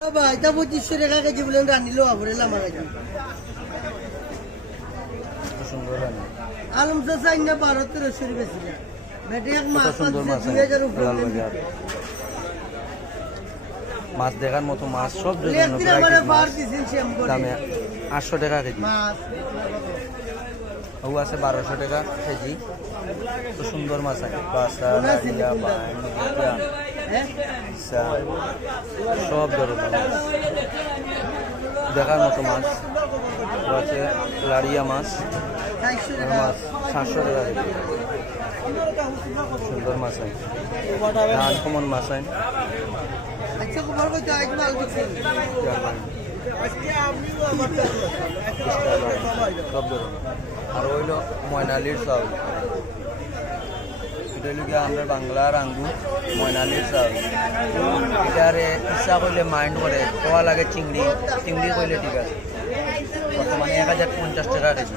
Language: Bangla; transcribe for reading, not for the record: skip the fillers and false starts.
ভাই তা 2500 টাকা কেজি বলেন রানিলো আবরেলাম আমার কাছে সুন্দর রানি আলম তো চাই না 12-1300 বেশি না বেটে এক মাছ সুন্দর মাছ 2000 উপরে মাছ দেখার মতো মাছ সব একদিন আমারে বার দিছেন শ্যাম করে দামে 800 টাকা কেজি মাছ ও আছে 1200 টাকা কেজি তো সুন্দর মাছ আছে কাঁচা লাইয়া বাইন সব ধরনের মাছ দেখার মতো মাছ আছে লাড়িয়া মাছ 400 মাছ 700 টাকা কেজি সুন্দর মাছ আছে আনকমন মাছ আছে আচ্ছা খবর কইতে আজ মাল দিছেন সব ধরনের আর হইল ময়নালির চাউল এটা হইল গিয়ে আমরা বাংলার আঙ্গুর ময়নালির চাউল এটারে ইচ্ছা করলে মাইন্ড করে খাওয়া লাগে চিংড়ি চিংড়ি করলে ঠিক আছে বর্তমানে 1050 টাকা কেজি